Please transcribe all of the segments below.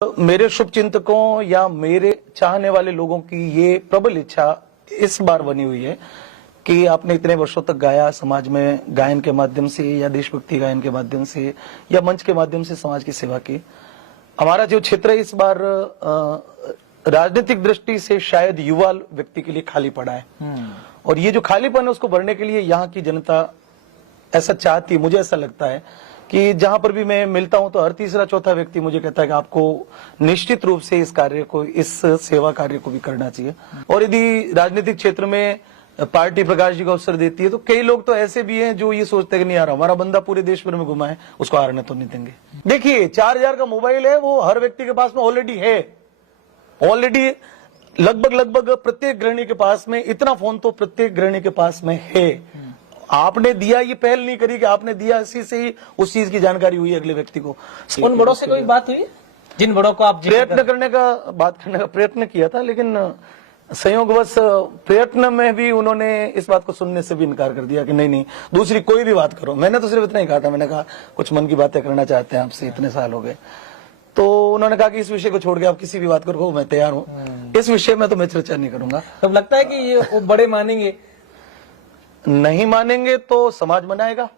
मेरे शुभचिंतकों या मेरे चाहने वाले लोगों की ये प्रबल इच्छा इस बार बनी हुई है कि आपने इतने वर्षों तक गाया, समाज में गायन के माध्यम से या देशभक्ति गायन के माध्यम से या मंच के माध्यम से समाज की सेवा की। हमारा जो क्षेत्र है इस बार राजनीतिक दृष्टि से शायद युवा व्यक्ति के लिए खाली पड़ा है और ये जो खालीपन है उसको भरने के लिए यहाँ की जनता ऐसा चाहती है। मुझे ऐसा लगता है कि जहां पर भी मैं मिलता हूं तो हर तीसरा चौथा व्यक्ति मुझे कहता है कि आपको निश्चित रूप से इस कार्य को, इस सेवा कार्य को भी करना चाहिए। और यदि राजनीतिक क्षेत्र में पार्टी प्रकाश जी को अवसर देती है तो कई लोग तो ऐसे भी हैं जो ये सोचते हैं कि नहीं यार हमारा बंदा पूरे देश भर में घुमा है, उसको हारने तो नहीं देंगे। देखिए 4000 का मोबाइल है, वो हर व्यक्ति के पास में ऑलरेडी है। ऑलरेडी लगभग प्रत्येक गृहिणी के पास में इतना फोन तो प्रत्येक गृहिणी के पास में है। आपने दिया, ये पहल नहीं करी कि आपने दिया, इसी से ही उस चीज की जानकारी हुई अगले व्यक्ति को। उन बड़ों से कोई बात हुई जिन बड़ों को आप प्रयत्न करने का बात करने का प्रयत्न किया था, लेकिन संयोगवश प्रयत्न में भी उन्होंने इस बात को सुनने से भी इनकार कर दिया कि नहीं दूसरी कोई भी बात करो। मैंने तो सिर्फ इतना ही कहा था, मैंने कहा कुछ मन की बातें करना चाहते हैं आपसे, इतने साल हो गए। तो उन्होंने कहा कि इस विषय को छोड़ के आप किसी भी बात करो, मैं तैयार हूँ, इस विषय में तो मैं चर्चा नहीं करूंगा। तब लगता है कि ये वो बड़े मानेंगे? नहीं मानेंगे तो समाज मनाएगा।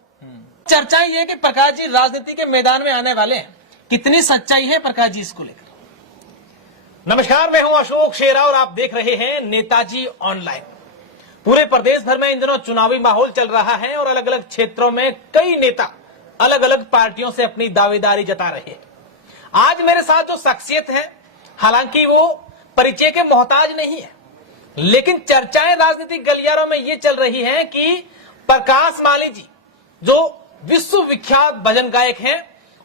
चर्चा ये है कि प्रकाश जी राजनीति के मैदान में आने वाले हैं, कितनी सच्चाई है प्रकाश जी इसको लेकर? नमस्कार, मैं हूं अशोक शेरा और आप देख रहे हैं नेताजी ऑनलाइन। पूरे प्रदेश भर में इन दिनों चुनावी माहौल चल रहा है और अलग अलग क्षेत्रों में कई नेता अलग अलग पार्टियों से अपनी दावेदारी जता रहे हैं। आज मेरे साथ जो शख्सियत है, हालांकि वो परिचय के मोहताज नहीं है, लेकिन चर्चाएं राजनीतिक गलियारों में ये चल रही हैं कि प्रकाश माली जी जो विश्व विख्यात भजन गायक हैं,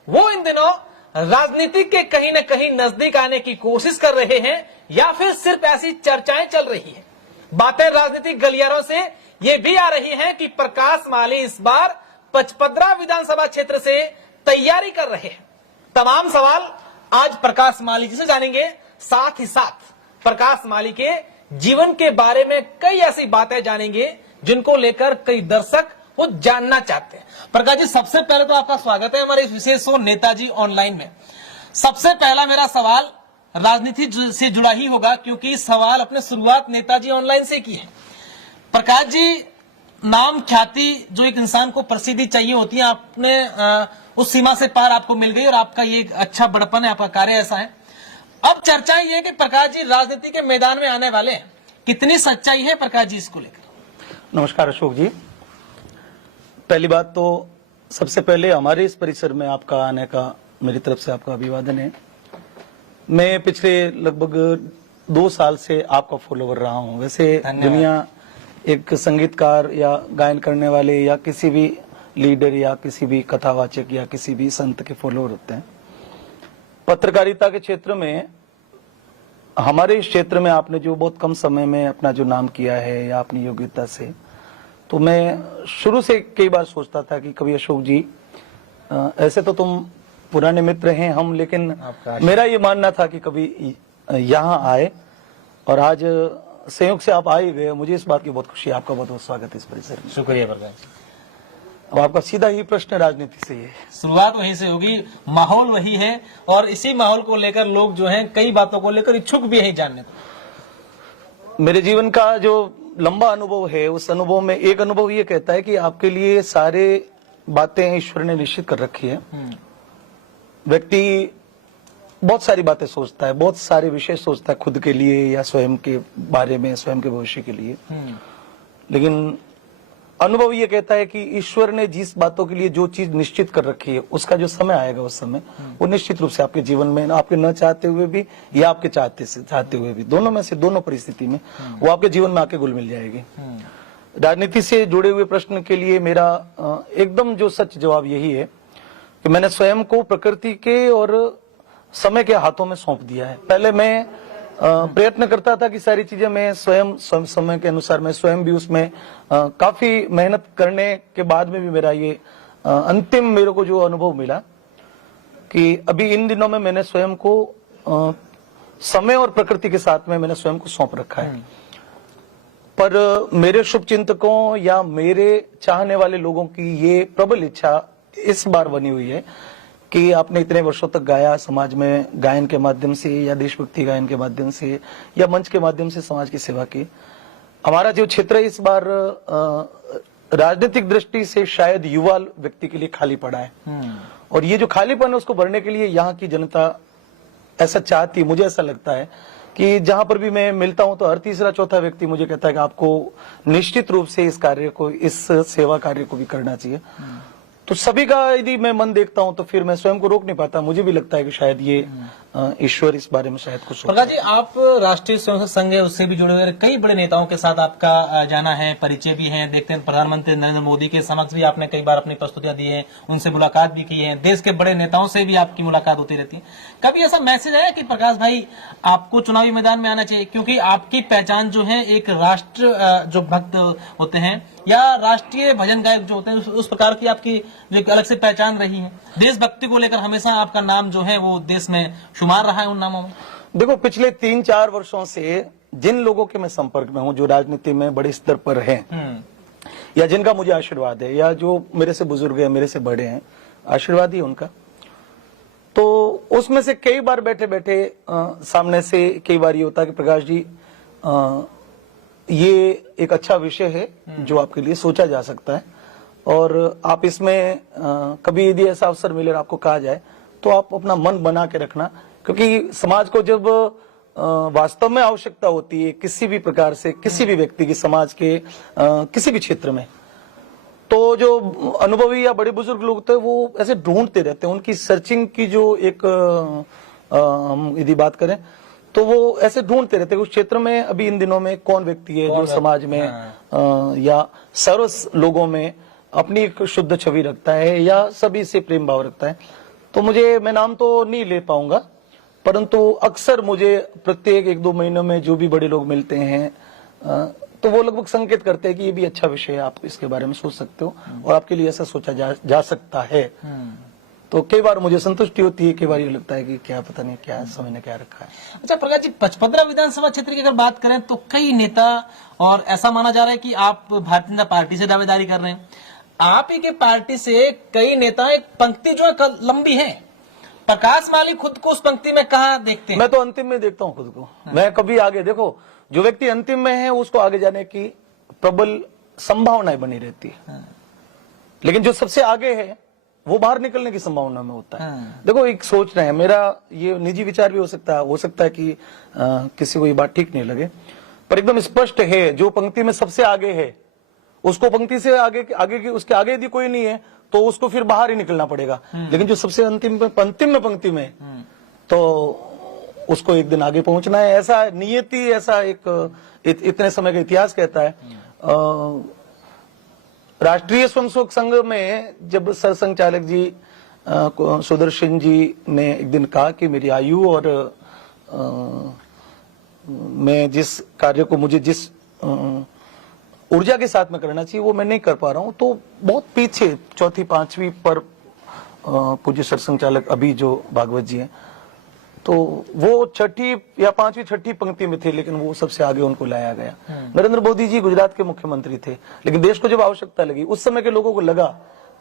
वो इन दिनों राजनीति के कहीं न कहीं नजदीक आने की कोशिश कर रहे हैं या फिर सिर्फ ऐसी चर्चाएं चल रही हैं। बातें राजनीतिक गलियारों से ये भी आ रही हैं कि प्रकाश माली इस बार पचपदरा विधानसभा क्षेत्र से तैयारी कर रहे हैं। तमाम सवाल आज प्रकाश माली जी से जानेंगे, साथ ही साथ प्रकाश माली के जीवन के बारे में कई ऐसी बातें जानेंगे जिनको लेकर कई दर्शक वो जानना चाहते हैं। प्रकाश जी, सबसे पहले तो आपका स्वागत है हमारे इस विशेष शो नेताजी ऑनलाइन में। सबसे पहला मेरा सवाल राजनीति से जुड़ा ही होगा, क्योंकि सवाल अपने शुरुआत नेताजी ऑनलाइन से की है। प्रकाश जी, नाम ख्याति जो एक इंसान को प्रसिद्धि चाहिए होती है, आपने उस सीमा से पार आपको मिल गई और आपका ये अच्छा बड़पन है, आपका कार्य ऐसा है। अब चर्चा ये है कि प्रकाश जी राजनीति के मैदान में आने वाले हैं, कितनी सच्चाई है प्रकाश जी इसको लेकर? नमस्कार अशोक जी, पहली बात तो सबसे पहले हमारे इस परिसर में आपका आने का मेरी तरफ से आपका अभिवादन है। मैं पिछले लगभग 2 साल से आपका फॉलोवर रहा हूं। वैसे दुनिया एक संगीतकार या गायन करने वाले या किसी भी लीडर या किसी भी कथावाचक या किसी भी संत के फॉलोवर होते हैं। पत्रकारिता के क्षेत्र में, हमारे इस क्षेत्र में आपने जो बहुत कम समय में अपना जो नाम किया है या अपनी योग्यता से, तो मैं शुरू से कई बार सोचता था कि कभी अशोक जी, ऐसे तो तुम पुराने मित्र हैं हम, लेकिन मेरा ये मानना था कि कभी यहाँ आए और आज संयोग से आप आ ही गए। मुझे इस बात की बहुत खुशी है। आपका बहुत बहुत स्वागत है इस परिसर में। शुक्रिया प्रकाश। अब आपका सीधा ही प्रश्न राजनीति से ही है। शुरुआत वहीं से होगी, माहौल वही है और इसी माहौल को लेकर लोग जो हैं कई बातों को लेकर इच्छुक भी है जानने को। मेरे जीवन का जो लंबा अनुभव है, उस अनुभव में एक अनुभव ये कहता है कि आपके लिए सारे बातें ईश्वर ने निश्चित कर रखी है। व्यक्ति बहुत सारी बातें सोचता है, बहुत सारे विषय सोचता है खुद के लिए या स्वयं के बारे में, स्वयं के भविष्य के लिए, लेकिन अनुभव ये कहता है कि ईश्वर ने जिस बातों के लिए जो चीज निश्चित कर रखी है, उसका जो समय आएगा उस समय वो निश्चित रूप से आपके जीवन में, आपके न चाहते हुए भी या आपके चाहते हुए भी, दोनों में से दोनों परिस्थिति में वो आपके जीवन में आके घुल मिल जाएगी। राजनीति से जुड़े हुए प्रश्न के लिए मेरा एकदम जो सच जवाब यही है कि मैंने स्वयं को प्रकृति के और समय के हाथों में सौंप दिया है। पहले मैं प्रयत्न करता था कि सारी चीजें मैं स्वयं समय के अनुसार मैं स्वयं भी उसमें काफी मेहनत करने के बाद में भी मेरा ये अंतिम मेरे को जो अनुभव मिला कि अभी इन दिनों में मैंने स्वयं को समय और प्रकृति के साथ में मैंने स्वयं को सौंप रखा है। पर मेरे शुभचिंतकों या मेरे चाहने वाले लोगों की ये प्रबल इच्छा इस बार बनी हुई है कि आपने इतने वर्षों तक गाया, समाज में गायन के माध्यम से या देशभक्ति गायन के माध्यम से या मंच के माध्यम से समाज की सेवा की। हमारा जो क्षेत्र है इस बार राजनीतिक दृष्टि से शायद युवा व्यक्ति के लिए खाली पड़ा है, और ये जो खालीपन है उसको भरने के लिए यहाँ की जनता ऐसा चाहती है। मुझे ऐसा लगता है कि जहां पर भी मैं मिलता हूं तो हर तीसरा चौथा व्यक्ति मुझे कहता है कि आपको निश्चित रूप से इस कार्य को, इस सेवा कार्य को भी करना चाहिए। तो सभी का यदि मैं मन देखता हूं तो फिर मैं स्वयं को रोक नहीं पाता। मुझे भी लगता है कि शायद ये ईश्वर इस बारे में शायद कुछ सोचता प्रकाश जी, आप राष्ट्रीय स्वयंसेवक संघ है उससे भी जुड़े हुए कई बड़े नेताओं के साथ आपका जाना है, परिचय भी है। देखते हैं प्रधानमंत्री नरेंद्र मोदी के समक्ष भी आपने कई बार अपनी प्रस्तुतियां दी है, उनसे मुलाकात भी की है, देश के बड़े नेताओं से भी आपकी मुलाकात होती रहती है। कभी ऐसा मैसेज आया कि प्रकाश भाई आपको चुनावी मैदान में आना चाहिए, क्योंकि आपकी पहचान जो है एक राष्ट्र जो भक्त होते हैं या राष्ट्रीय भजन गायक जो होते हैं उस प्रकार की आपकी जो एक अलग से पहचान रही है, देशभक्ति को लेकर हमेशा आपका नाम जो है वो देश में शुमार रहा है उन नामों में? देखो, पिछले 3-4 वर्षों से जिन लोगों के मैं संपर्क में हूं, जो राजनीति में बड़े स्तर पर हैं या जिनका मुझे आशीर्वाद है या जो मेरे से बुजुर्ग है, मेरे से बड़े हैं, आशीर्वाद ही उनका, तो उसमें से कई बार बैठे बैठे सामने से कई बार ये होता है कि प्रकाश जी ये एक अच्छा विषय है जो आपके लिए सोचा जा सकता है, और आप इसमें कभी यदि ऐसा अवसर मिले और आपको कहा जाए तो आप अपना मन बना के रखना, क्योंकि समाज को जब वास्तव में आवश्यकता होती है किसी भी प्रकार से, किसी भी व्यक्ति की, समाज के किसी भी क्षेत्र में, तो जो अनुभवी या बड़े बुजुर्ग लोग होते हैं वो ऐसे ढूंढते रहते हैं। उनकी सर्चिंग की जो एक हम यदि बात करें तो वो ऐसे ढूंढते रहते हैं उस क्षेत्र में अभी इन दिनों में कौन व्यक्ति है जो समाज में या सर्व लोगों में अपनी एक शुद्ध छवि रखता है या सभी से प्रेम भाव रखता है। तो मैं नाम तो नहीं ले पाऊंगा, परंतु अक्सर मुझे प्रत्येक 1-2 महीनों में जो भी बड़े लोग मिलते हैं तो वो लगभग संकेत करते हैं कि ये भी अच्छा विषय है, आप इसके बारे में सोच सकते हो और आपके लिए ऐसा सोचा जा सकता है। तो कई बार मुझे संतुष्टि होती है, कई बार ये लगता है कि क्या पता नहीं क्या समय ने क्या रखा है। अच्छा प्रकाश जी, 55 विधानसभा क्षेत्र की अगर बात करें तो कई नेता, और ऐसा माना जा रहा है कि आप भारतीय जनता पार्टी से दावेदारी कर रहे हैं, आप ही के पार्टी से कई नेता, एक पंक्ति जो है लंबी है, प्रकाश मालिक खुद को उस पंक्ति में कहाँ देखते हैं? मैं तो अंतिम में देखता हूँ खुद को। मैं कभी आगे, देखो जो व्यक्ति अंतिम में है उसको आगे जाने की प्रबल संभावनाएं बनी रहती है, लेकिन जो सबसे आगे है वो बाहर निकलने की संभावना में होता है। देखो, एक सोच रहे हैं, मेरा ये निजी विचार भी हो सकता है कि किसी को ये बात ठीक नहीं लगे, पर एकदम स्पष्ट है जो पंक्ति में सबसे आगे है उसको पंक्ति से आगे की उसके आगे यदि कोई नहीं है तो उसको फिर बाहर ही निकलना पड़ेगा। लेकिन जो सबसे अंतिम में पंक्ति में तो उसको एक दिन आगे पहुंचना है। ऐसा नियति, ऐसा एक इतने समय का इतिहास कहता है। राष्ट्रीय स्वयंसेवक संघ में जब सरसंघ चालक जी सुदर्शन जी ने एक दिन कहा कि मेरी आयु और मैं जिस कार्य को मुझे जिस ऊर्जा के साथ में करना चाहिए वो मैं नहीं कर पा रहा हूं, तो बहुत पीछे 4th 5वीं पर पूज्य सरसंघ चालक अभी जो भागवत जी हैं तो वो 6ठी या 5वीं 6ठी पंक्ति में थे, लेकिन वो सबसे आगे उनको लाया गया। नरेंद्र मोदी जी गुजरात के मुख्यमंत्री थे, लेकिन देश को जब आवश्यकता लगी, उस समय के लोगों को लगा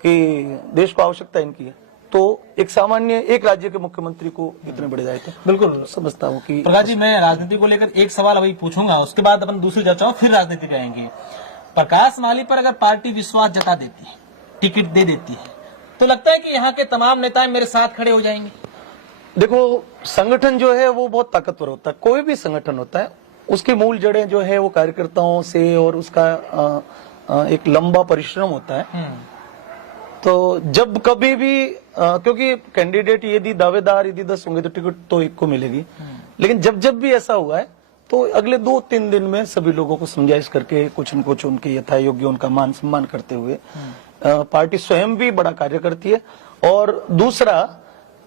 कि देश को आवश्यकता इनकी है, तो एक सामान्य एक राज्य के मुख्यमंत्री को इतने बड़े दायित्व, बिल्कुल समझता हूँ कि प्रकाश जी, मैं राजनीति को लेकर एक सवाल अभी पूछूंगा, उसके बाद अपन दूसरी चर्चा फिर राजनीति पे आएंगे। प्रकाश माली पर अगर पार्टी विश्वास जता देती है, टिकट दे देती है, तो लगता है कि यहाँ के तमाम नेता मेरे साथ खड़े हो जाएंगे? देखो, संगठन जो है वो बहुत ताकतवर होता है, कोई भी संगठन होता है उसकी मूल जड़ें जो है वो कार्यकर्ताओं से और उसका एक लंबा परिश्रम होता है। तो जब कभी भी क्योंकि कैंडिडेट यदि दावेदार यदि 10 होंगे तो टिकट तो एक को मिलेगी, लेकिन जब भी ऐसा हुआ है तो अगले 2-3 दिन में सभी लोगों को समझाइश करके कुछ न कुछ उनके यथा योग्य उनका मान सम्मान करते हुए पार्टी स्वयं भी बड़ा कार्य करती है। और दूसरा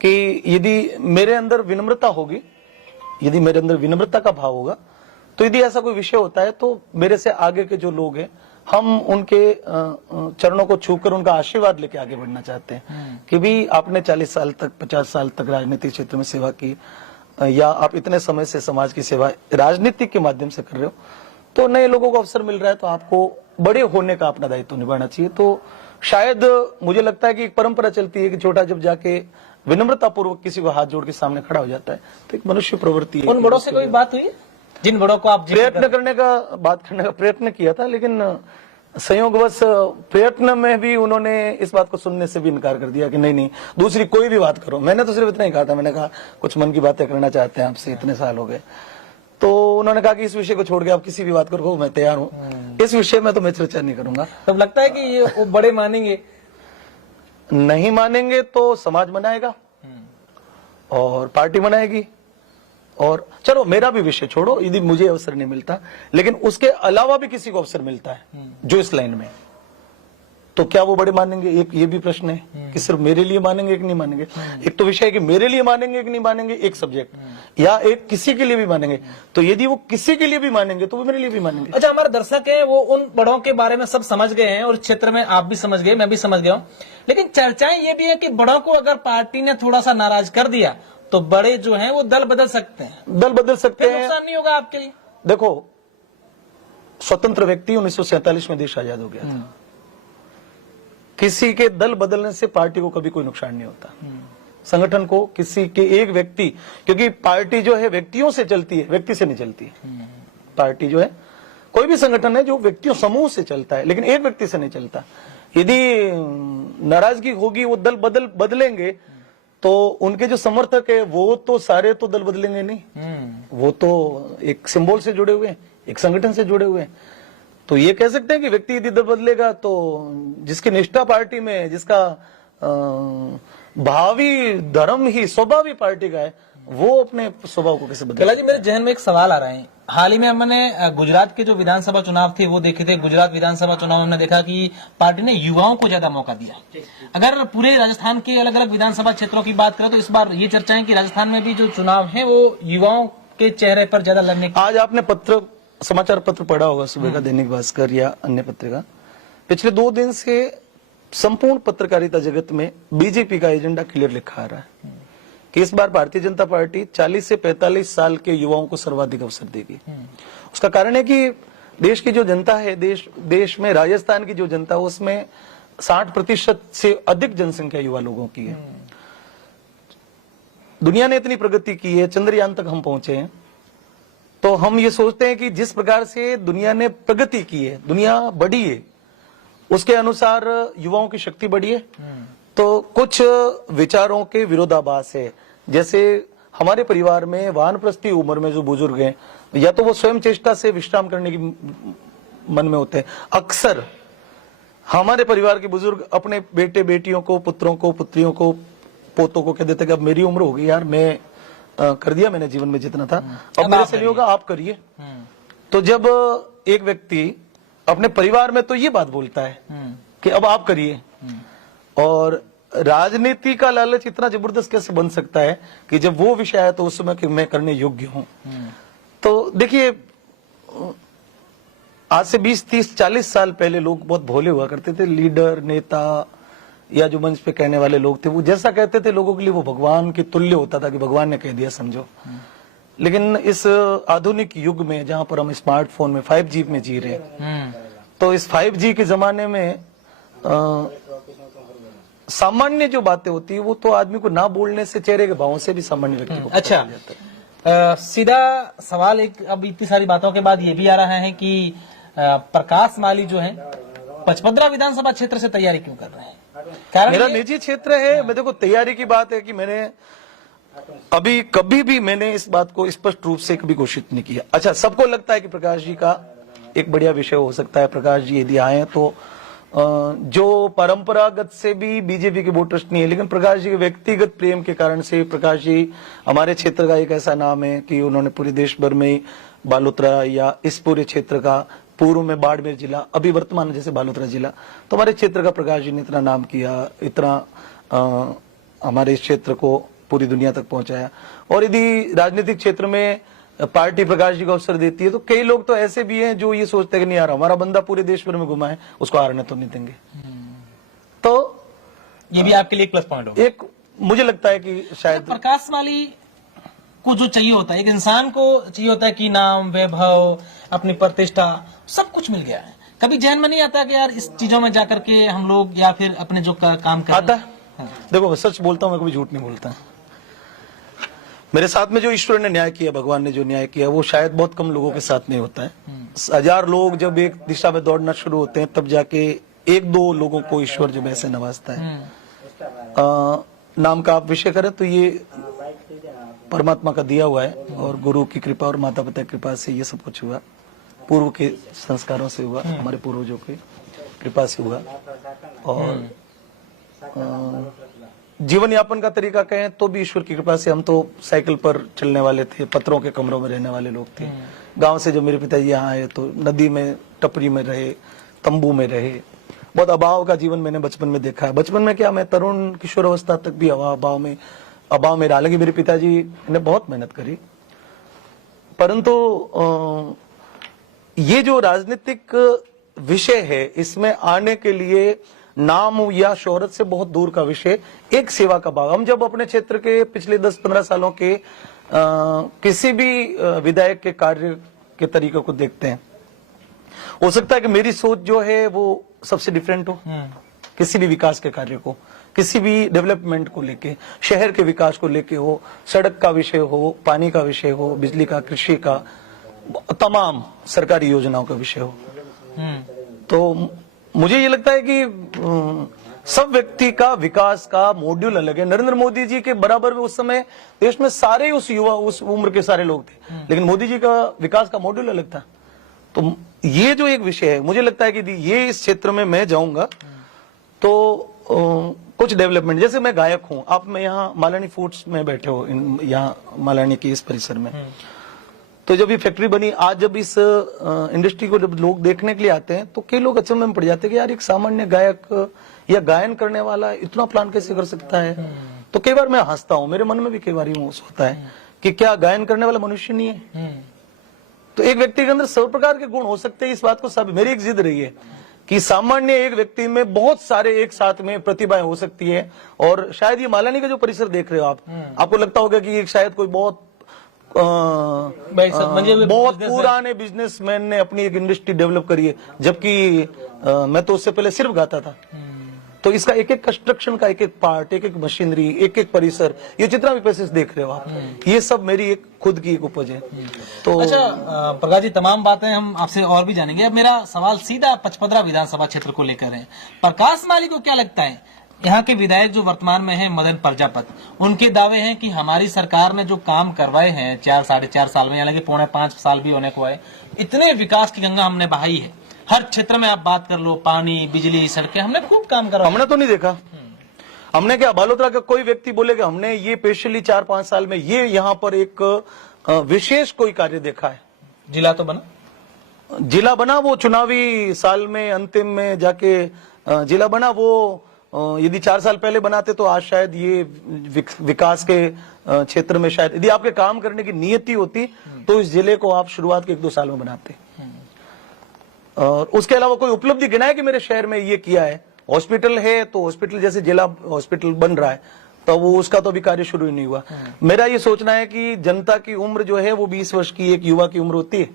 कि यदि मेरे अंदर विनम्रता होगी, यदि मेरे अंदर विनम्रता का भाव होगा, तो यदि ऐसा कोई विषय होता है तो मेरे से आगे के जो लोग हैं हम उनके चरणों को छूकर उनका आशीर्वाद लेके आगे बढ़ना चाहते हैं कि भी आपने 40 साल तक 50 साल तक राजनीतिक क्षेत्र में सेवा की या आप इतने समय से समाज की सेवा राजनीति के माध्यम से कर रहे हो, तो नए लोगों को अवसर मिल रहा है तो आपको बड़े होने का अपना दायित्व निभाना चाहिए। तो शायद मुझे लगता है कि एक परंपरा चलती है कि छोटा जब जाके विनम्रता पूर्वक किसी को हाथ जोड़ के सामने खड़ा हो जाता है, तो एक मनुष्य प्रवृत्ति है। उन बड़ों से कोई बात हुई है जिन बड़ों को आप प्रयत्न करने का, बात करने का प्रयत्न किया था, लेकिन संयोगवश प्रयत्न में भी उन्होंने इस बात को सुनने से भी इनकार कर दिया कि नहीं नहीं, दूसरी कोई भी बात करो। मैंने तो सिर्फ इतना ही कहा था, मैंने कहा कुछ मन की बातें करना चाहते हैं आपसे, इतने साल हो गए। तो उन्होंने कहा कि इस विषय को छोड़ के आप किसी भी बात करो, मैं तैयार हूं, इस विषय में तो मैं चर्चा नहीं करूंगा। तब लगता है कि ये वो बड़े मानेंगे? नहीं मानेंगे तो समाज मनाएगा और पार्टी मनाएगी, और चलो मेरा भी विषय छोड़ो, यदि मुझे अवसर नहीं मिलता, लेकिन उसके अलावा भी किसी को अवसर मिलता है जो इस लाइन में, तो क्या वो बड़े मानेंगे? एक ये भी प्रश्न है कि सिर्फ मेरे लिए मानेंगे कि नहीं मानेंगे। एक तो विषय है कि मेरे लिए मानेंगे कि नहीं मानेंगे एक सब्जेक्ट, या एक किसी के लिए भी मानेंगे। तो यदि वो किसी के लिए भी मानेंगे तो वो मेरे लिए भी मानेंगे। अच्छा, हमारे दर्शक हैं वो उन बड़ों के बारे में सब समझ गए हैं, और इस क्षेत्र में आप भी समझ गए, मैं भी समझ गया हूँ, लेकिन चर्चाएं ये भी है कि बड़ों को अगर पार्टी ने थोड़ा सा नाराज कर दिया तो बड़े जो हैं वो दल बदल सकते हैं। दल बदल सकते हैं, नुकसान नहीं होगा आपके लिए? देखो, स्वतंत्र व्यक्ति 1947 में देश आजाद हो गया था, किसी के दल बदलने से पार्टी को कभी कोई नुकसान नहीं होता। संगठन को किसी के एक व्यक्ति, क्योंकि पार्टी जो है व्यक्तियों से चलती है, व्यक्ति से नहीं चलती है। पार्टी जो है, कोई भी संगठन है जो व्यक्तियों समूह से चलता है, लेकिन एक व्यक्ति से नहीं चलता। यदि नाराजगी होगी, वो दल बदलेंगे, तो उनके जो समर्थक है वो तो सारे तो दल बदलेंगे नहीं, वो तो एक सिंबल से जुड़े हुए हैं, एक संगठन से जुड़े हुए हैं। तो ये कह सकते हैं कि व्यक्ति यदि दल बदलेगा तो जिसकी निष्ठा पार्टी में है, जिसका भावी धर्म ही स्वभाव ही पार्टी का है, वो अपने स्वभाव को कैसे बदले? कैलाश जी, मेरे जहन में एक सवाल आ रहा है। हाल ही में हमने गुजरात के जो विधानसभा चुनाव थे वो देखे थे। गुजरात विधानसभा चुनाव में हमने देखा कि पार्टी ने युवाओं को ज्यादा मौका दिया। अगर पूरे राजस्थान के अलग अलग विधानसभा क्षेत्रों की बात करें तो इस बार ये चर्चा है कि राजस्थान में भी जो चुनाव है वो युवाओं के चेहरे पर ज्यादा लड़ने की। आज आपने समाचार पत्र पढ़ा होगा, सुबह का दैनिक भास्कर या अन्य पत्रिका, पिछले 2 दिन से संपूर्ण पत्रकारिता जगत में बीजेपी का एजेंडा क्लियर लिखा आ रहा है कि इस बार भारतीय जनता पार्टी 40 से 45 साल के युवाओं को सर्वाधिक अवसर देगी। उसका कारण है कि देश की जो जनता है, देश में राजस्थान की जो जनता है, उसमें 60% से अधिक जनसंख्या युवा लोगों की है। दुनिया ने इतनी प्रगति की है, चंद्रयान तक हम पहुंचे हैं, तो हम ये सोचते हैं कि जिस प्रकार से दुनिया ने प्रगति की है, दुनिया बढ़ी है, उसके अनुसार युवाओं की शक्ति बढ़ी है। तो कुछ विचारों के विरोधाभास है। जैसे हमारे परिवार में वानप्रस्थी उम्र में जो बुजुर्ग हैं, या तो वो स्वयं चेष्टा से विश्राम करने की मन में होते हैं। अक्सर हमारे परिवार के बुजुर्ग अपने बेटे बेटियों को, पुत्रों को, पुत्रियों को, पोतों को कह देते कि अब मेरी उम्र हो गई यार, मैं कर दिया मैंने जीवन में जितना था, अब मेरे से नहीं होगा, आप करिए। तो जब एक व्यक्ति अपने परिवार में तो ये बात बोलता है कि अब आप करिए, और राजनीति का लालच इतना जबरदस्त कैसे बन सकता है कि जब वो विषय आया तो उस समय कि मैं करने योग्य हूं। तो देखिए, आज से 20, 30, 40 साल पहले लोग बहुत भोले हुआ करते थे। लीडर, नेता या जो मंच पे कहने वाले लोग थे, वो जैसा कहते थे लोगों के लिए वो भगवान के तुल्य होता था कि भगवान ने कह दिया समझो। लेकिन इस आधुनिक युग में जहां पर हम स्मार्टफोन में 5G में जी रहे हैं, तो इस 5G के जमाने में सामान्य जो बातें होती है वो तो आदमी को ना बोलने से, चेहरे के भावों से भी सामान्य व्यक्ति को अच्छा, सीधा सवाल एक, अब इतनी सारी बातों के बाद ये भी आ रहा है कि प्रकाश माली जो है 55 विधानसभा क्षेत्र से तैयारी क्यों कर रहे हैं? कारण मेरा निजी क्षेत्र है। मैं देखो, तैयारी की बात है कि मैंने अभी कभी भी मैंने इस बात को स्पष्ट रूप से कभी घोषित नहीं किया। अच्छा, सबको लगता है कि प्रकाश जी का एक बढ़िया विषय हो सकता है, प्रकाश जी यदि आए तो जो परंपरागत से भी बीजेपी के वोटर्स नहीं है, लेकिन प्रकाश जी के व्यक्तिगत प्रेम के कारण से, प्रकाश जी हमारे क्षेत्र का एक ऐसा नाम है कि उन्होंने पूरे देश भर में बालोतरा या इस पूरे क्षेत्र का, पूर्व में बाड़मेर जिला, अभी वर्तमान जैसे बालोतरा जिला, तो हमारे क्षेत्र का प्रकाश जी ने इतना नाम किया, इतना हमारे इस क्षेत्र को पूरी दुनिया तक पहुंचाया। और यदि राजनीतिक क्षेत्र में पार्टी प्रकाश जी को अवसर देती है तो कई लोग तो ऐसे भी हैं जो ये सोचते हैं कि नहीं यार, हमारा बंदा पूरे देश भर में घुमा है, उसको हारने तो नहीं देंगे। तो ये भी आपके लिए एक प्लस पॉइंट होगा। एक मुझे लगता है कि शायद प्रकाश माली को जो चाहिए होता है, एक इंसान को चाहिए होता है कि नाम, वैभव, अपनी प्रतिष्ठा, सब कुछ मिल गया है। कभी जहन में नहीं आता कि यार इस चीजों में जाकर के हम लोग या फिर अपने जो काम करते आता देखो सच बोलता हूं, मैं कभी झूठ नहीं बोलता। मेरे साथ में जो ईश्वर ने न्याय किया, भगवान ने जो न्याय किया, वो शायद बहुत कम लोगों के साथ नहीं होता है। 1000 लोग जब एक दिशा में दौड़ना शुरू होते हैं, तब जाके 1-2 लोगों को ईश्वर जब ऐसे नवाजता है। नाम का आप विषय करें तो ये परमात्मा का दिया हुआ है, और गुरु की कृपा और माता पिता की कृपा से ये सब कुछ हुआ, पूर्व के संस्कारों से हुआ, हमारे पूर्वजों की कृपा से हुआ। और जीवन यापन का तरीका कहें तो भी ईश्वर की कृपा से, हम तो साइकिल पर चलने वाले थे, पत्थरों के कमरों में रहने वाले लोग थे। गांव से जब मेरे पिताजी यहाँ आए तो नदी में, टपरी में रहे, तंबू में रहे। बहुत अभाव का जीवन मैंने बचपन में देखा है। बचपन में क्या, मैं तरुण किशोर अवस्था तक भी अभाव में रहा। हालांकि मेरे पिताजी ने बहुत मेहनत करी, परंतु ये जो राजनीतिक विषय है, इसमें आने के लिए नाम या शोहरत से बहुत दूर का विषय, एक सेवा का भाव। हम जब अपने क्षेत्र के पिछले 10-15 सालों के किसी भी विधायक के कार्य के तरीके को देखते हैं, हो सकता है कि मेरी सोच जो है वो सबसे डिफरेंट हो। किसी भी विकास के कार्य को, किसी भी डेवलपमेंट को लेके, शहर के विकास को लेके हो, सड़क का विषय हो, पानी का विषय हो, बिजली का, कृषि का, तमाम सरकारी योजनाओं का विषय हो। तो मुझे ये लगता है कि सब व्यक्ति का विकास का मॉड्यूल अलग है। नरेंद्र मोदी जी के बराबर में उस समय देश में सारे उस युवा, उस उम्र के सारे लोग थे, लेकिन मोदी जी का विकास का मॉड्यूल अलग था। तो ये जो एक विषय है, मुझे लगता है कि ये इस क्षेत्र में मैं जाऊंगा तो कुछ डेवलपमेंट, जैसे मैं गायक हूं, आप मैं यहाँ मालानी फूड्स में बैठे हो, यहाँ मालानी के इस परिसर में, तो जब ये फैक्ट्री बनी, आज जब इस इंडस्ट्री को जब लोग देखने के लिए आते हैं तो कई लोग अचंभे में पड़ जाते हैं कि यार एक सामान्य गायक या गायन करने वाला इतना प्लान कैसे कर सकता है। तो कई बार मैं हंसता हूं, मेरे मन में भी कई बार यूं होता है कि क्या गायन करने वाला मनुष्य नहीं है। तो एक व्यक्ति के अंदर सब प्रकार के गुण हो सकते हैं, इस बात को सब, मेरी एक जिद रही है कि सामान्य एक व्यक्ति में बहुत सारे एक साथ में प्रतिभाएं हो सकती है। और शायद ये मालानी का जो परिसर देख रहे हो आप, आपको लगता होगा कि शायद कोई बहुत बहुत पुराने बिजनेसमैन ने अपनी एक इंडस्ट्री डेवलप करी है, जबकि मैं तो उससे पहले सिर्फ गाता था। तो इसका एक एक कंस्ट्रक्शन का एक एक पार्ट, एक एक मशीनरी, एक एक परिसर, ये जितना भी पैसेज देख रहे हो आप, ये सब मेरी एक खुद की एक उपज है। तो अच्छा प्रकाश जी, तमाम बातें हम आपसे और भी जानेंगे। अब मेरा सवाल सीधा पचपदरा विधानसभा क्षेत्र को लेकर है। प्रकाश माली को क्या लगता है, यहाँ के विधायक जो वर्तमान में है मदन प्रजापत, उनके दावे हैं कि हमारी सरकार ने जो काम करवाए हैं 4-4.5 साल में, हालांकि 4.5 साल भी होने को है, इतने विकास की गंगा हमने बहाई है। हर क्षेत्र में आप बात कर लो, पानी, बिजली, सड़कें, हमने खूब काम करवाया। हमने तो नहीं देखा, हमने क्या, बालोतरा का कोई व्यक्ति बोलेगा हमने ये स्पेशली 4-5 साल में ये यहाँ पर एक विशेष कोई कार्य देखा है। जिला तो बना, जिला बना, वो चुनावी साल में अंतिम में जाके जिला बना। वो यदि 4 साल पहले बनाते तो आज शायद ये विकास के क्षेत्र में, शायद यदि आपके काम करने की नियति होती तो इस जिले को आप शुरुआत के 1-2 साल में बनाते। और उसके अलावा कोई उपलब्धि गिनाए कि मेरे शहर में ये किया है। हॉस्पिटल है तो हॉस्पिटल जैसे जिला हॉस्पिटल बन रहा है, तो वो उसका तो अभी कार्य शुरू ही नहीं हुआ। मेरा ये सोचना है कि जनता की उम्र जो है वो 20 वर्ष की एक युवा की उम्र होती है।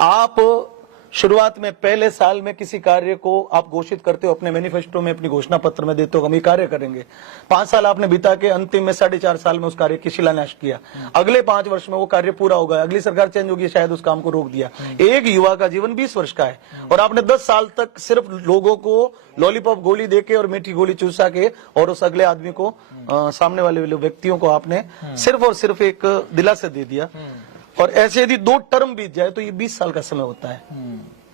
आप शुरुआत में पहले साल में किसी कार्य को आप घोषित करते हो, अपने मैनिफेस्टो में, अपनी घोषणा पत्र में देते हो हम ये कार्य करेंगे। 5 साल आपने बिता के अंतिम में 4.5 साल में उस कार्य की शिलान्यास किया। अगले 5 वर्ष में वो कार्य पूरा होगा, अगली सरकार चेंज होगी, शायद उस काम को रोक दिया। एक युवा का जीवन 20 वर्ष का है और आपने 10 साल तक सिर्फ लोगों को लॉलीपॉप गोली देके और मीठी गोली चूसा के और उस अगले आदमी को, सामने वाले व्यक्तियों को आपने सिर्फ और सिर्फ एक दिलासा दे दिया। और ऐसे यदि 2 टर्म बीत जाए तो ये 20 साल का समय होता है।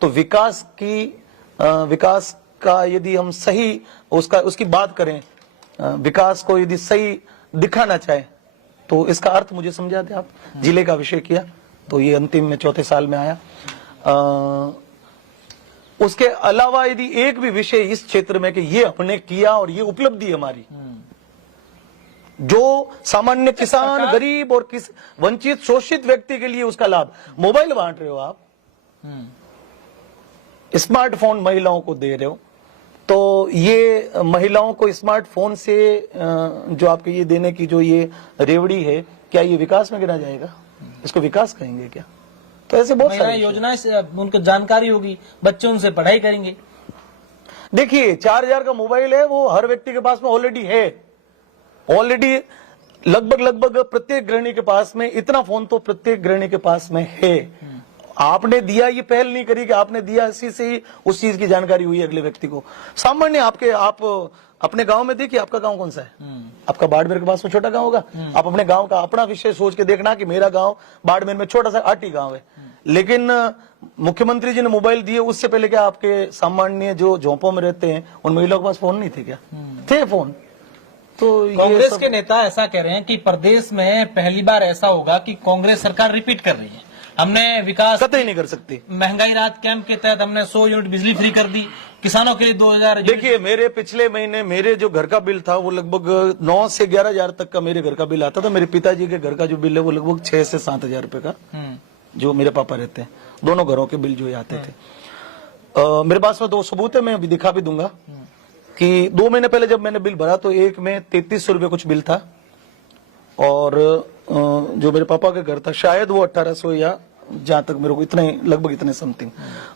तो विकास का यदि हम सही उसकी बात करें, विकास को यदि सही दिखाना चाहे तो इसका अर्थ मुझे समझा दे आप। जिले का विषय किया तो ये अंतिम में 4थे साल में आया। उसके अलावा यदि एक भी विषय इस क्षेत्र में कि ये हमने किया और ये उपलब्धि हमारी, जो सामान्य किसान, गरीब और वंचित शोषित व्यक्ति के लिए उसका लाभ, मोबाइल बांट रहे हो आप, स्मार्टफोन महिलाओं को दे रहे हो, तो ये महिलाओं को स्मार्टफोन से जो आपके ये देने की जो ये रेवड़ी है, क्या ये विकास में गिना जाएगा? इसको विकास कहेंगे क्या? तो ऐसे बहुत सारी योजनाएं उनको जानकारी होगी, बच्चे उनसे पढ़ाई करेंगे। देखिए 4,000 का मोबाइल है, वो हर व्यक्ति के पास में ऑलरेडी है। ऑलरेडी लगभग प्रत्येक गृहिणी के पास में इतना फोन तो प्रत्येक गृहिणी के पास में है। आपने दिया, ये पहल नहीं करी कि आपने दिया, इसी से ही उस चीज की जानकारी हुई अगले व्यक्ति को। सामान्य आप अपने गांव में देखिए, आपका गांव कौन सा है? आपका बाड़मेर के पास में छोटा गांव होगा। आप अपने गांव का अपना विषय सोच के देखना कि मेरा गांव बाड़मेर में छोटा सा आटी गांव है, लेकिन मुख्यमंत्री जी ने मोबाइल दिए उससे पहले क्या आपके सामान्य जो झोंपों में रहते हैं उन महिलाओं के पास फोन नहीं थे क्या? थे फोन। तो कांग्रेस के नेता ऐसा कह रहे हैं कि प्रदेश में पहली बार ऐसा होगा कि कांग्रेस सरकार रिपीट कर रही है। हमने विकास कतई नहीं कर सकती। महंगाई राहत कैंप के तहत हमने 100 यूनिट बिजली फ्री कर दी, किसानों के लिए 2,000। देखिए मेरे पिछले महीने मेरे जो घर का बिल था वो लगभग 9 से 11,000 तक का मेरे घर का बिल आता था। मेरे पिताजी के घर का जो बिल है वो लगभग 6 से 7,000 रुपए का, जो मेरे पापा रहते हैं, दोनों घरों के बिल जो आते थे। मेरे पास में 2 सबूत है, मैं अभी दिखा भी दूंगा कि 2 महीने पहले जब मैंने बिल भरा तो एक में 3300 रुपये कुछ बिल था, और जो मेरे पापा के घर था शायद वो 1800 या जहां तक मेरे को इतने लगभग इतने समथिंग।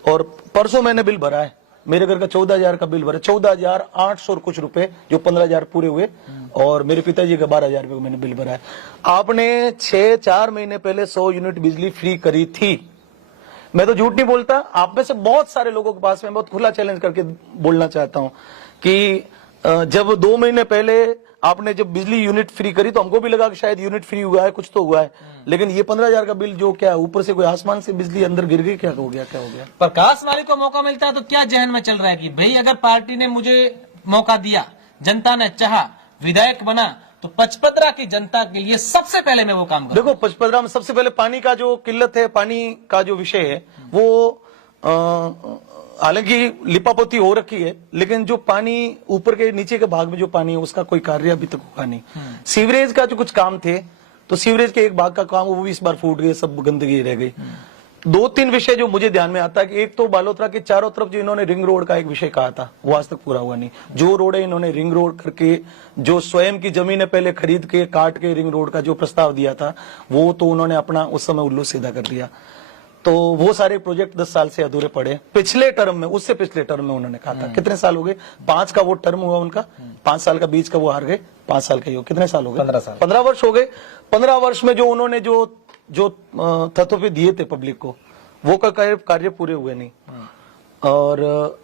और परसों मैंने बिल भरा है, मेरे घर का 14,000 का बिल भरा, 14,800 और कुछ रुपए, जो 15,000 पूरे हुए, और मेरे पिताजी का 12,000 रुपए मैंने बिल भरा है। आपने 4 महीने पहले 100 यूनिट बिजली फ्री करी थी। मैं तो झूठ नहीं बोलता, आप में से बहुत सारे लोगों के पास में बहुत खुला चैलेंज करके बोलना चाहता हूं कि जब 2 महीने पहले आपने जब बिजली यूनिट फ्री करी तो हमको भी लगा कि शायद यूनिट फ्री हुआ है, कुछ तो हुआ है, लेकिन ये 15,000 का बिल जो क्या ऊपर से कोई आसमान से बिजली अंदर गिर गई, क्या हो गया? प्रकाश माली को मौका मिलता है तो क्या जहन में चल रहा है कि भाई अगर पार्टी ने मुझे मौका दिया, जनता ने चाहा, विधायक बना, तो पचपदरा की जनता के लिए सबसे पहले मैं वो काम करूं। देखो पचपदरा में सबसे पहले पानी का जो किल्लत है, पानी का जो विषय है वो हालांकि लिपापोती हो रखी है, लेकिन जो पानी ऊपर के नीचे के भाग में जो पानी है उसका कोई कार्य अभी तक हुआ नहीं। सीवरेज का जो कुछ काम थे तो सीवरेज के एक भाग का काम वो भी इस बार फूट गए, सब गंदगी रह गई। 2-3 विषय जो मुझे ध्यान में आता है कि एक तो बालोतरा के चारों तरफ जो इन्होंने रिंग रोड का एक विषय कहा था वो आज तक पूरा हुआ नहीं। जो रोड है इन्होंने रिंग रोड करके, जो स्वयं की जमीनें पहले खरीद के काट के रिंग रोड का जो प्रस्ताव दिया था वो तो उन्होंने अपना उस समय उल्लू सीधा कर दिया। तो वो सारे प्रोजेक्ट 10 साल से अधूरे पड़े। पिछले टर्म में, उससे पिछले टर्म में उन्होंने कहा था, कितने साल हो गए? 5 का वो टर्म हुआ उनका, 5 साल का बीच का वो हार गए, 5 साल के कितने साल हो गए? 15 साल, 15 वर्ष हो गए। 15 वर्ष में जो उन्होंने जो तत्व पे दिए थे पब्लिक को, वो का कार्य पूरे हुए नहीं। और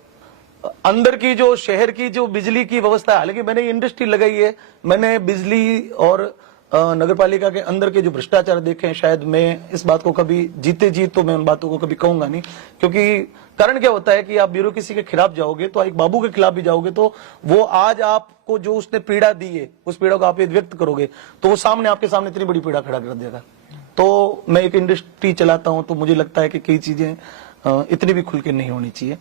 अंदर की जो शहर की जो बिजली की व्यवस्था है, हालांकि मैंने इंडस्ट्री लगाई है, मैंने बिजली और नगर पालिका के अंदर के जो भ्रष्टाचार देखे हैं, शायद मैं इस बात को कभी जीते जी तो मैं उन बातों को कभी कहूंगा नहीं, क्योंकि कारण क्या होता है कि आप ब्यूरोक्रेसी के खिलाफ जाओगे तो एक बाबू के खिलाफ भी जाओगे तो वो आज आपको जो उसने पीड़ा दी है उस पीड़ा को आप व्यक्त करोगे तो वो सामने आपके सामने इतनी बड़ी पीड़ा खड़ा कर देगा। तो मैं एक इंडस्ट्री चलाता हूं तो मुझे लगता है कि कई चीजें इतनी भी खुल के नहीं होनी चाहिए।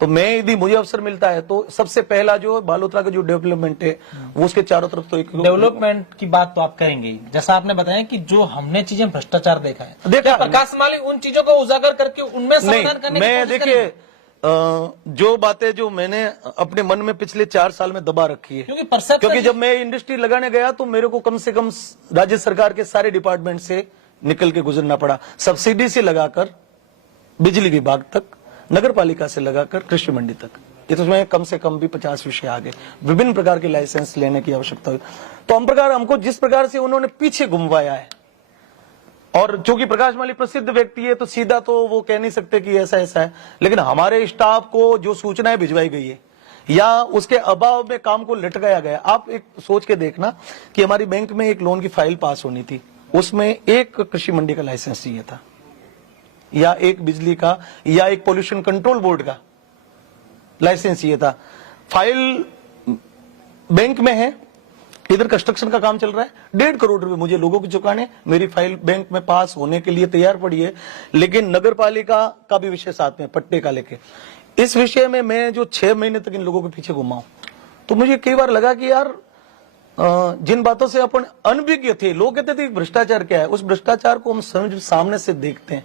तो मैं यदि मुझे अवसर मिलता है तो सबसे पहला जो बालोतरा का जो डेवलपमेंट है वो उसके चारों तरफ तो एक डेवलपमेंट की बात तो आप करेंगे ही। जैसा आपने बताया कि जो हमने चीजें भ्रष्टाचार देखा है, प्रकाश माली उन चीजों को उजागर करके उनमें समाधान करने की कोशिश देखिए जो बातें जो मैंने अपने मन में पिछले 4 साल में दबा रखी है, क्योंकि जब मैं इंडस्ट्री लगाने गया तो मेरे को कम से कम राज्य सरकार के सारे डिपार्टमेंट से निकल के गुजरना पड़ा, सब्सिडी से लगाकर बिजली विभाग तक, नगर पालिका से लगाकर कृषि मंडी तक। ये तो उसमें कम से कम भी 50 विषय आ गए, विभिन्न प्रकार के लाइसेंस लेने की आवश्यकता हुई। तो हमको जिस प्रकार से उन्होंने पीछे घुमवाया है, और चूंकि प्रकाश माली प्रसिद्ध व्यक्ति है तो सीधा तो वो कह नहीं सकते कि ऐसा ऐसा है, लेकिन हमारे स्टाफ को जो सूचनाएं भिजवाई गई है या उसके अभाव में काम को लटकाया गया। आप एक सोच के देखना कि हमारी बैंक में एक लोन की फाइल पास होनी थी, उसमें एक कृषि मंडी का लाइसेंस चाहिए था, या एक बिजली का, या एक पोल्यूशन कंट्रोल बोर्ड का लाइसेंस चाहिए था। फाइल बैंक में है, इधर कंस्ट्रक्शन का काम चल रहा है, 1.5 करोड़ रुपए मुझे लोगों को चुकाने, मेरी फाइल बैंक में पास होने के लिए तैयार पड़ी है, लेकिन नगर पालिका का भी विषय साथ में पट्टे का लेके। इस विषय में मैं जो 6 महीने तक इन लोगों के पीछे घुमा हूं, तो मुझे कई बार लगा कि यार जिन बातों से अपन अनभिज्ञ थे, लोग कहते थे भ्रष्टाचार क्या है, उस भ्रष्टाचार को हम सामने से देखते हैं,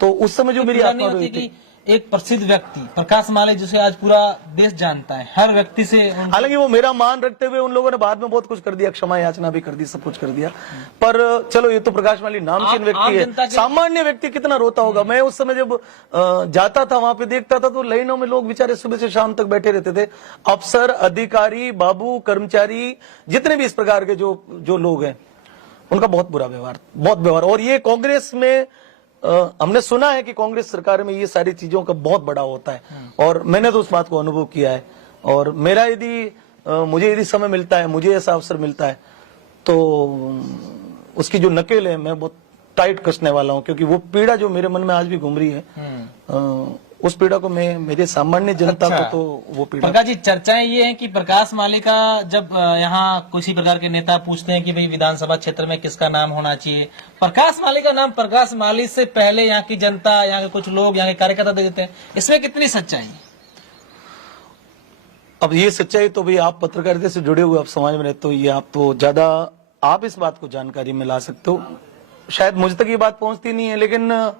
तो उस समय जो मेरी आत्मा रोई थी एक प्रसिद्ध व्यक्ति प्रकाश माले, जिसे आज पूरा देश जानता है, हर व्यक्ति से हालांकि वो मेरा मान रखते हुए उन लोगों ने बाद में बहुत कुछ कर दिया, क्षमा याचना भी कर दी, सब कुछ कर दिया, पर चलो ये तो प्रकाश माली नामचीन व्यक्ति है, सामान्य व्यक्ति कितना रोता होगा। मैं उस समय जब जाता था वहां पे देखता था तो लाइनों में लोग बेचारे सुबह से शाम तक बैठे रहते थे, अफसर, अधिकारी, बाबू, कर्मचारी, जितने भी इस प्रकार के जो लोग हैं, उनका बहुत बुरा व्यवहार, बहुत व्यवहार। और ये कांग्रेस में हमने सुना है कि कांग्रेस सरकार में ये सारी चीजों का बहुत बड़ा होता है, और मैंने तो उस बात को अनुभव किया है। और मेरा मुझे यदि समय मिलता है, मुझे ऐसा अवसर मिलता है, तो उसकी जो नकेल है मैं बहुत टाइट कसने वाला हूं, क्योंकि वो पीड़ा जो मेरे मन में आज भी घूम रही है, उस पीड़ा को मैं, मेरे सामान्य जनता को तो वो पीड़ा। प्रकाश जी, चर्चाएं ये हैं कि प्रकाश माले का जब यहाँ किसी प्रकार के नेता पूछते हैं कि भाई विधानसभा क्षेत्र में किसका नाम होना चाहिए, प्रकाश माले का नाम प्रकाश माली से पहले यहाँ की जनता, यहाँ के कुछ लोग, यहाँ के कार्यकर्ता दे देते हैं। इसमें कितनी सच्चाई है? अब ये सच्चाई तो भाई आप पत्रकारिता से जुड़े हुए, आप समाज में रहते हो, ये आप तो ज्यादा आप इस बात को जानकारी में ला सकते हो। शायद मुझ तक ये बात पहुंचती नहीं है, लेकिन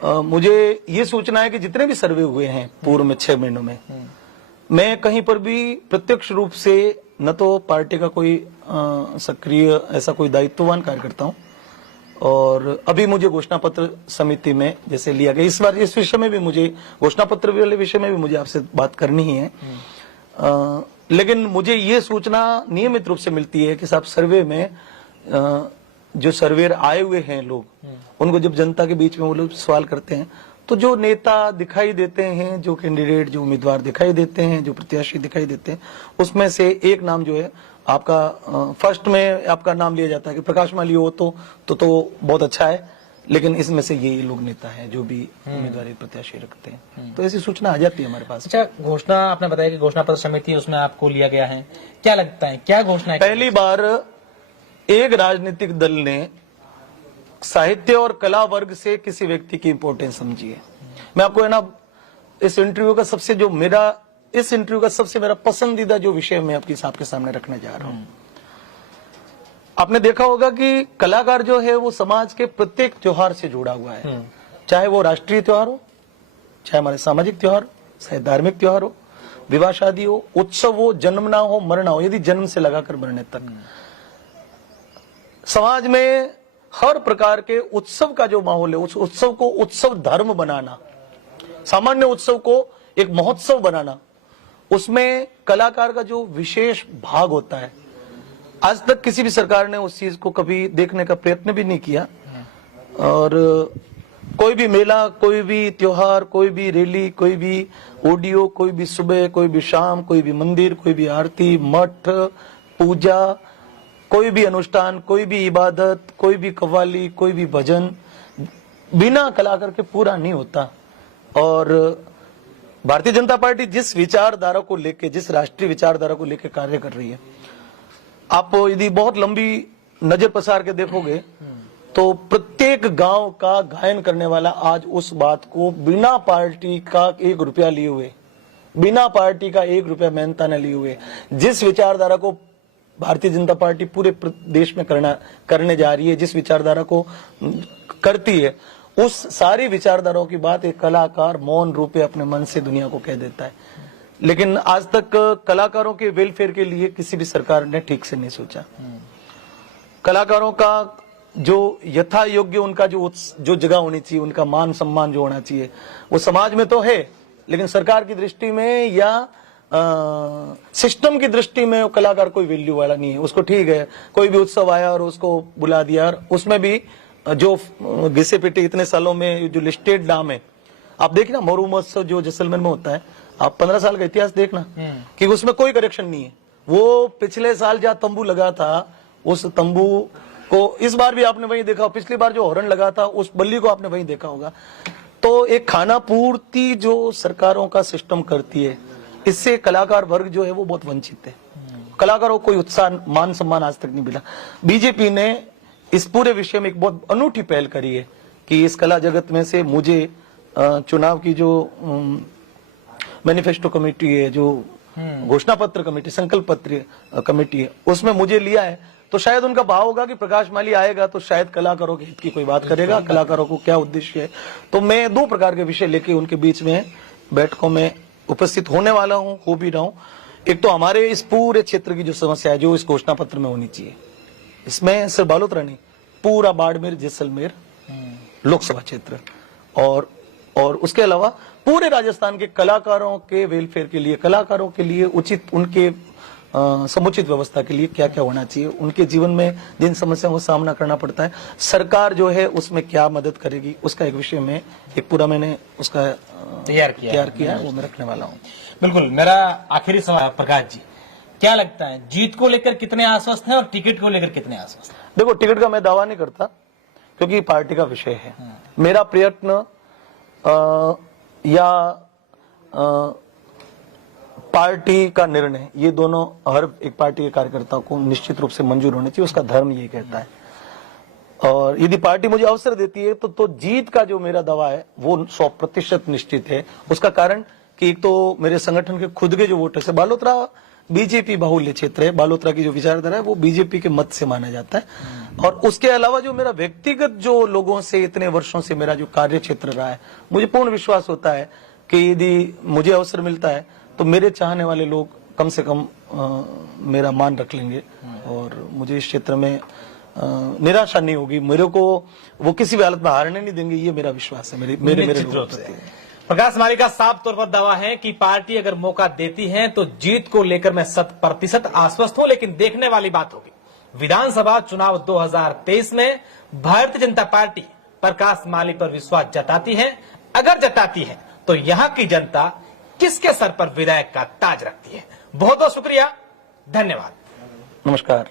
मुझे ये सोचना है कि जितने भी सर्वे हुए हैं पूर्व में 6 महीनों में, मैं कहीं पर भी प्रत्यक्ष रूप से न तो पार्टी का कोई सक्रिय ऐसा कोई दायित्ववान कार्यकर्ता हूं, और अभी मुझे घोषणा पत्र समिति में जैसे लिया गया, इस बार इस विषय में भी मुझे, घोषणा पत्र वाले विषय में भी मुझे आपसे बात करनी ही है। लेकिन मुझे ये सूचना नियमित रूप से मिलती है कि साहब सर्वे में जो सर्वेयर आए हुए हैं लोग, उनको जब जनता के बीच में वो लोग सवाल करते हैं, तो जो नेता दिखाई देते हैं, जो कैंडिडेट, जो उम्मीदवार दिखाई देते हैं, जो प्रत्याशी दिखाई देते हैं, उसमें से एक नाम जो है आपका फर्स्ट में आपका नाम लिया जाता है कि प्रकाश माली हो तो बहुत अच्छा है, लेकिन इसमें से ये लोग नेता हैं जो भी उम्मीदवार प्रत्याशी रखते हैं, तो ऐसी सूचना आ जाती है हमारे पास। अच्छा, घोषणा आपने बताया कि घोषणा पत्र समिति, उसमें आपको लिया गया है, क्या लगता है क्या घोषणा है? पहली बार एक राजनीतिक दल ने साहित्य और कला वर्ग से किसी व्यक्ति की इंपॉर्टेंस समझी है। मैं आपको है ना इस इंटरव्यू का सबसे मेरा पसंदीदा जो विषय मैं आपके सामने रखने जा रहा हूं। आपने देखा होगा कि कलाकार जो है वो समाज के प्रत्येक त्योहार से जुड़ा हुआ है, चाहे वो राष्ट्रीय त्योहार हो, चाहे हमारे सामाजिक त्योहार, चाहे धार्मिक त्योहार हो, विवाह शादी हो, उत्सव हो, जन्मना हो, मरना हो, यदि जन्म से लगाकर मरने तक समाज में हर प्रकार के उत्सव का जो माहौल है, उस उत्सव को उत्सव धर्म बनाना, सामान्य उत्सव को एक महोत्सव बनाना, उसमें कलाकार का जो विशेष भाग होता है, आज तक किसी भी सरकार ने उस चीज को कभी देखने का प्रयत्न भी नहीं किया। और कोई भी मेला, कोई भी त्योहार, कोई भी रैली, कोई भी ऑडियो, कोई भी सुबह, कोई भी शाम, कोई भी मंदिर, कोई भी आरती, मठ, पूजा, कोई भी अनुष्ठान, कोई भी इबादत, कोई भी कव्वाली, कोई भी भजन बिना कलाकार के पूरा नहीं होता। और भारतीय जनता पार्टी जिस विचारधारा को लेके, जिस राष्ट्रीय विचारधारा को लेके कार्य कर रही है, आप यदि बहुत लंबी नजर पसार के देखोगे तो प्रत्येक गांव का गायन करने वाला आज उस बात को बिना पार्टी का 1 रुपया लिए हुए, बिना पार्टी का 1 रुपया मेहनता न लिए हुए, जिस विचारधारा को भारतीय जनता पार्टी पूरे देश में करने जा रही है, जिस विचारधारा को करती है, उस सारी विचारधाराओं की बात एक कलाकार मौन रूप में अपने मन से दुनिया को कह देता है। लेकिन आज तक कलाकारों के वेलफेयर के लिए किसी भी सरकार ने ठीक से नहीं सोचा। कलाकारों का जो यथा योग्य उनका जो जगह होनी चाहिए, उनका मान सम्मान जो होना चाहिए, वो समाज में तो है, लेकिन सरकार की दृष्टि में या सिस्टम की दृष्टि में कलाकार कोई वैल्यू वाला नहीं है। उसको ठीक है, कोई भी उत्सव आया और उसको बुला दिया, और उसमें भी जो घिसे पिटे इतने सालों में जो लिस्टेड नाम है, आप देखना मरु महोत्सव जो जैसलमेर में होता है, आप 15 साल का इतिहास देखना कि उसमें कोई करेक्शन नहीं है। वो पिछले साल जहाँ तंबू लगा था, उस तंबू को इस बार भी आपने वहीं देखा, पिछली बार जो हॉर्न लगा था उस बल्ली को आपने वहीं देखा होगा। तो एक खाना पूर्ति जो सरकारों का सिस्टम करती है, इससे कलाकार वर्ग जो है वो बहुत वंचित है। कलाकारों को कोई उत्साह, मान सम्मान आज तक नहीं मिला। बीजेपी ने इस पूरे विषय में एक बहुत अनूठी पहल करी है कि इस कला जगत में से मुझे चुनाव की जो मैनिफेस्टो कमेटी है, जो घोषणा पत्र कमेटी, संकल्प पत्र कमेटी है, उसमें मुझे लिया है तो शायद उनका भाव होगा कि प्रकाश माली आएगा तो शायद कलाकारों के हित की कोई बात करेगा, कलाकारों को क्या उद्देश्य है। तो मैं 2 प्रकार के विषय लेके उनके बीच में बैठकों में उपस्थित होने वाला हूं, हो भी रहा हूं। एक तो हमारे इस पूरे क्षेत्र की जो समस्या है, जो इस घोषणा पत्र में होनी चाहिए, इसमें सिर्फ बालोतरा नहीं, पूरा बाड़मेर जैसलमेर लोकसभा क्षेत्र और उसके अलावा पूरे राजस्थान के कलाकारों के वेलफेयर के लिए, कलाकारों के लिए उचित उनके समुचित व्यवस्था के लिए क्या क्या होना चाहिए, उनके जीवन में जिन समस्याओं का सामना करना पड़ता है, सरकार जो है उसमें क्या मदद करेगी, उसका एक विषय में एक पूरा मैंने उसका तैयार किया है, वो मैं रखने वाला हूँ। बिल्कुल। मेरा आखिरी सवाल प्रकाश जी, क्या लगता है जीत को लेकर कितने आश्वस्त हैं और टिकट को लेकर कितने आश्वस्त हैं? देखो, टिकट का मैं दावा नहीं करता क्योंकि पार्टी का विषय है। मेरा प्रयत्न या पार्टी का निर्णय, ये दोनों हर एक पार्टी के कार्यकर्ता को निश्चित रूप से मंजूर होने चाहिए, उसका धर्म ये कहता है। और यदि पार्टी मुझे अवसर देती है तो जीत का जो मेरा दावा है वो 100% निश्चित है। उसका कारण कि एक तो मेरे संगठन के खुद के जो वोटर्स है, बालोतरा बीजेपी बाहुल्य क्षेत्र है, बालोतरा की जो विचारधारा है वो बीजेपी के मत से माना जाता है। और उसके अलावा जो मेरा व्यक्तिगत जो लोगों से इतने वर्षों से मेरा जो कार्य क्षेत्र रहा है, मुझे पूर्ण विश्वास होता है कि यदि मुझे अवसर मिलता है तो मेरे चाहने वाले लोग कम से कम मेरा मान रख लेंगे और मुझे इस क्षेत्र में निराशा नहीं होगी, मेरे को वो किसी भी हालत में हारने नहीं देंगे, ये मेरा विश्वास है मेरे लोगों प्रति। प्रकाश माली का साफ तौर पर दावा है कि पार्टी अगर मौका देती है तो जीत को लेकर मैं 100% आश्वस्त हूं, लेकिन देखने वाली बात होगी विधानसभा चुनाव 2023 में भारतीय जनता पार्टी प्रकाश माली पर विश्वास जताती है। अगर जताती है तो यहां की जनता किसके सर पर विधायक का ताज रखती है। बहुत बहुत शुक्रिया, धन्यवाद, नमस्कार।